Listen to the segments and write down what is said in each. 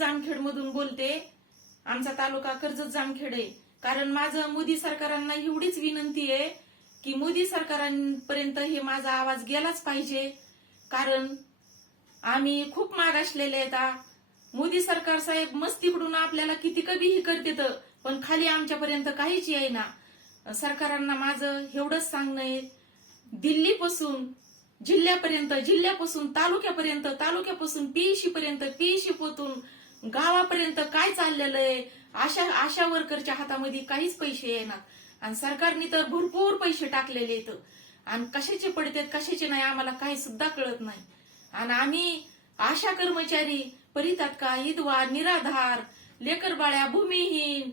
जामखेड मधून बोलते. आमचा तालुका कर्जत जामखेड आहे. कारण माझं मोदी सरकारांना एवढीच विनंती आहे की मोदी सरकारांपर्यंत हे माझा आवाज गेलाच पाहिजे. कारण आम्ही खूप मागासलेले आहेत मोदी सरकार साहेब मस्तीकडून आपल्याला किती कधीही करते तर पण खाली आमच्यापर्यंत काहीच येईना. सरकारांना माझं एवढंच सांगणं आहे. दिल्लीपासून जिल्ह्यापर्यंत जिल्ह्यापासून तालुक्यापर्यंत तालुक्यापासून पीएससी पर्यंत पीएससी पोतून गावापर्यंत काय चाललेलं आहे? आशा आशा वर्करच्या हातामध्ये काहीच पैसे येणार. आणि सरकारने तर भरपूर पैसे टाकलेले आहेत. आणि कशाचे पडतात कशाचे नाही आम्हाला काही सुद्धा कळत नाही. आणि आम्ही आशा कर्मचारी परितात्का विधवा निराधार लेकरबाळ्या भूमिहीन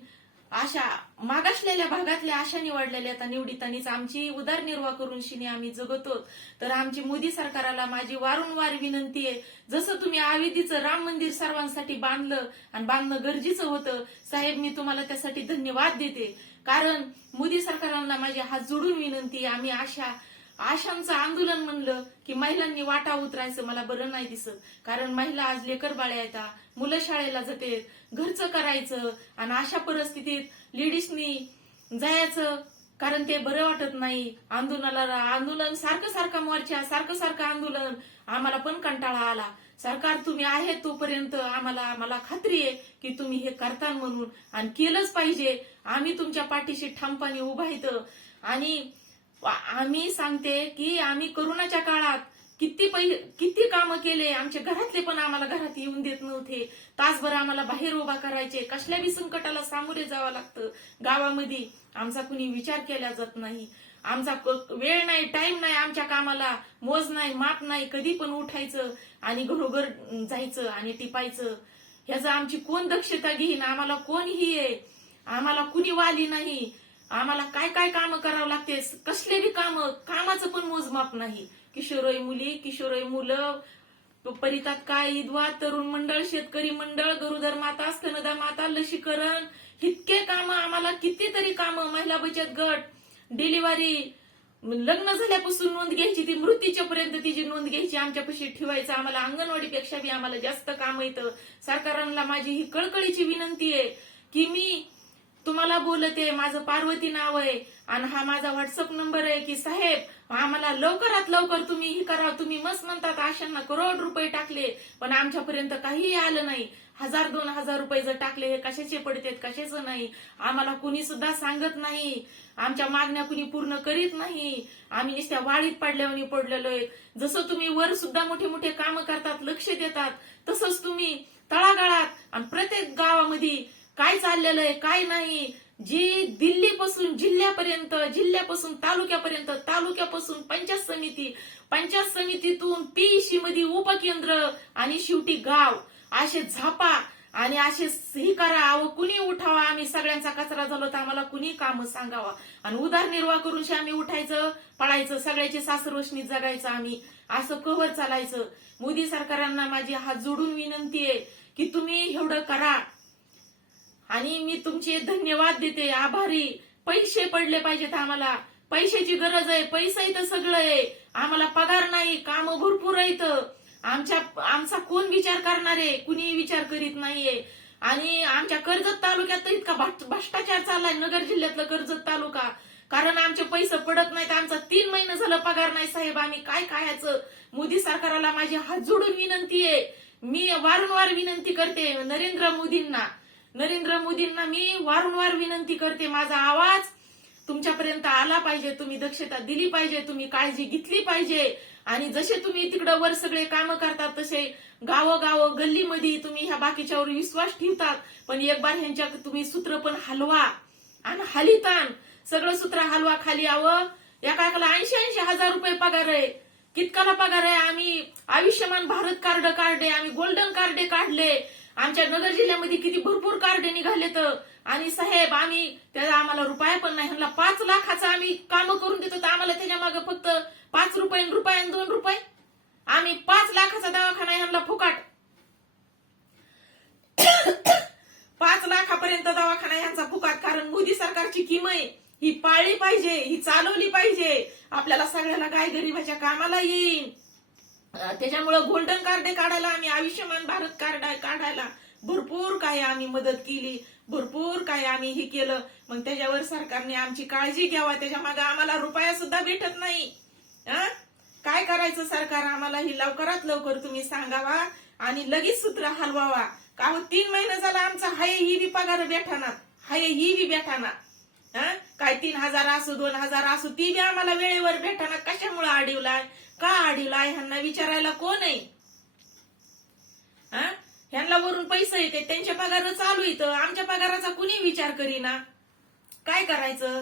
अशा मागासलेल्या भागातल्या अशा निवडलेल्या आता निवडितांनीच आमची उदरनिर्वाह करून शिने आम्ही जगतो. तर आमची मोदी सरकाराला माझी वारंवार विनंती आहे जसं तुम्ही आविधीचं राम मंदिर सर्वांसाठी बांधलं आणि बांधणं गरजेचं होतं साहेब मी तुम्हाला त्यासाठी धन्यवाद देते. कारण मोदी सरकारांना माझी हात जोडून विनंती आहे आम्ही आशा आशांचं आंदोलन म्हणलं की महिलांनी वाटा उतरायचं मला बरं नाही दिसत. कारण महिला आज लेकर बाळ्या येतात मुलं शाळेला जाते घरचं करायचं आणि अशा परिस्थितीत लेडीजनी जायचं कारण ते बरं वाटत नाही. आंदोलनाला आंदोलन सारखं सारखं मोर्चा सारखं सारखं आंदोलन. आम्हाला पण कंटाळा आला. सरकार तुम्ही आहे तोपर्यंत आम्हाला मला खात्री आहे की तुम्ही हे करता म्हणून. आणि केलंच पाहिजे. आम्ही तुमच्या पाठीशी ठामपणे उभा इथं. आणि आम्ही सांगते की आम्ही कोरोनाच्या काळात किती पै किती कामं केले आमच्या घरातले पण आम्हाला घरात येऊन देत नव्हते. तासभर आम्हाला बाहेर उभा करायचे कसल्या बी संकटाला सामोरे जावं लागतं. गावामध्ये आमचा कुणी विचार केला जात नाही. आमचा वेळ नाही टाइम नाही आमच्या कामाला मोज नाही माप नाही कधी पण उठायचं आणि घरोघर जायचं आणि टिपायचं. ह्याचं आमची कोण दक्षता घेईन? आम्हाला कोण ही आहे? आम्हाला कुणी वाली नाही? आम्हाला काय काय काम करावं लागते? कसले बी काम कामाचं पण मोजमाप नाही. किशोरय मुली किशोरय मुलं परितात काय ईदवा तरुण मंडळ शेतकरी मंडळ गरुदर माता स्तनदा माता लसीकरण इतके काम आम्हाला कितीतरी काम महिला बचत गट डिलिव्हरी लग्न झाल्यापासून नोंद घ्यायची ती मृत्यूच्या पर्यंत तिची नोंद घ्यायची आमच्यापाशी ठेवायचं आम्हाला अंगणवाडीपेक्षा बी आम्हाला जास्त काम येतं. सरकारांना माझी ही कळकळीची विनंती आहे की मी तुम्हाला बोलते माझं पार्वती नाव आहे आणि हा माझा व्हॉट्सअप नंबर आहे की साहेब आम्हाला लवकरात लवकर तुम्ही हे करा. तुम्ही मस्त म्हणतात आशांना करोड रुपये टाकले पण आमच्यापर्यंत काहीही आलं नाही. हजार दोन हजार रुपये जर टाकले हे कशाचे पडतेत कशाचं नाही? आम्हाला कुणी सुद्धा सांगत नाही. आमच्या मागण्या कुणी पूर्ण करीत नाही. आम्ही नुसत्या वाळीत पडल्यावर पडलेलो आहे. जसं तुम्ही वर सुद्धा मोठे मोठे काम करतात लक्ष देतात तसंच तुम्ही तळागाळात काय चाललेलं आहे काय नाही. जी दिल्लीपासून जिल्ह्यापर्यंत जिल्ह्यापासून तालुक्यापर्यंत तालुक्यापासून पंचायत समिती पंचायत समितीतून पीईसी मध्ये उपकेंद्र आणि शेवटी गाव. असे झापा आणि असे ही करा अहो कुणी उठावा आम्ही सगळ्यांचा कचरा झालो तर आम्हाला कुणी काम सांगावा? आणि उदारनिर्वाह करून आम्ही उठायचं पळायचं सगळ्याची सासरवशनी जगायचं आम्ही. असं कव्हर चालायचं. मोदी सरकारांना माझी हात जोडून विनंती आहे की तुम्ही एवढं करा. आणि मी तुमचे धन्यवाद देते आभारी. पैसे पडले पाहिजेत आम्हाला. पैशाची गरज आहे पैसा इथं सगळं आहे. आम्हाला पगार नाही काम भरपूर आहेत. आमच्या आमचा कोण विचार करणार आहे? कुणी विचार करीत नाहीये. आणि आमच्या कर्जत तालुक्यात तर इतका भ्रष्टाचार चाललाय नगर जिल्ह्यातलं कर्जत तालुका. कारण आमचे पैसे पडत नाहीत आमचा तीन महिने झालं पगार नाही साहेब. आम्ही काय खायचं? मोदी सरकाराला माझी हात जोडून विनंती आहे. मी वारंवार विनंती करते नरेंद्र मोदींना. नरेंद्र मोदींना मी वारंवार विनंती करते माझा आवाज तुमच्यापर्यंत आला पाहिजे तुम्ही दक्षता दिली पाहिजे तुम्ही काळजी घेतली पाहिजे. आणि जसे तुम्ही तिकडं वर सगळे काम करतात तसे गावोगाव गल्लीमध्ये तुम्ही ह्या बाकीच्यावर विश्वास ठेवतात. पण एक बार ह्यांच्या तुम्ही सूत्र पण हलवा आणि हलितान सगळं सूत्र हलवा खाली यावं. एका एकाला ऐंशी ऐंशी हजार रुपये पगार आहे. कितकाला पगार आहे? आम्ही आयुष्यमान भारत कार्ड काढले आम्ही गोल्डन कार्डे काढले. आमच्या नगर जिल्ह्यामध्ये किती भरपूर कार्ड निघाले तर आणि साहेब आम्ही त्याला आम्हाला रुपया पण नाही. ह्यांना पाच लाखाचा आम्ही काम करून देतो. तर आम्हाला त्याच्यामागे फक्त पाच रुपये आणि रुपये आणि दोन रुपये. आम्ही पाच लाखाचा दवाखाना ह्यांना फुकाट. पाच लाखापर्यंत दवाखाना ह्यांचा फुकाट. कारण मोदी सरकारची किमय आहे. ही पाळली पाहिजे ही चालवली पाहिजे. आपल्याला सगळ्याला काय गरीबाच्या कामाला येईल त्याच्यामुळं गोल्डन कार्ड काढायला आम्ही आयुष्यमान भारत कार्ड काढायला. भरपूर काय आम्ही मदत केली. भरपूर काय आम्ही हे केलं. मग त्याच्यावर सरकारने आमची काळजी घ्यावा. त्याच्यामागे आम्हाला रुपया सुद्धा भेटत नाही. काय करायचं सरकार? आम्हाला ही लवकरात लवकर तुम्ही सांगावा आणि लगेच सूत्र हलवावा. का हो, तीन महिने झाला आमचा हाय ही बी पगार भेटाना हाय ही बी भेटाना काय तीन हजार असू दोन हजार असू ती बी आम्हाला वेळेवर भेटाना कशामुळे अडवलाय का अडवलाय ह्यांना विचारायला कोण आहे? ह्यांना वरून पैसे येते त्यांच्या पगार चालू येतं आमच्या पगाराचा कुणी विचार करीना? काय करायचं?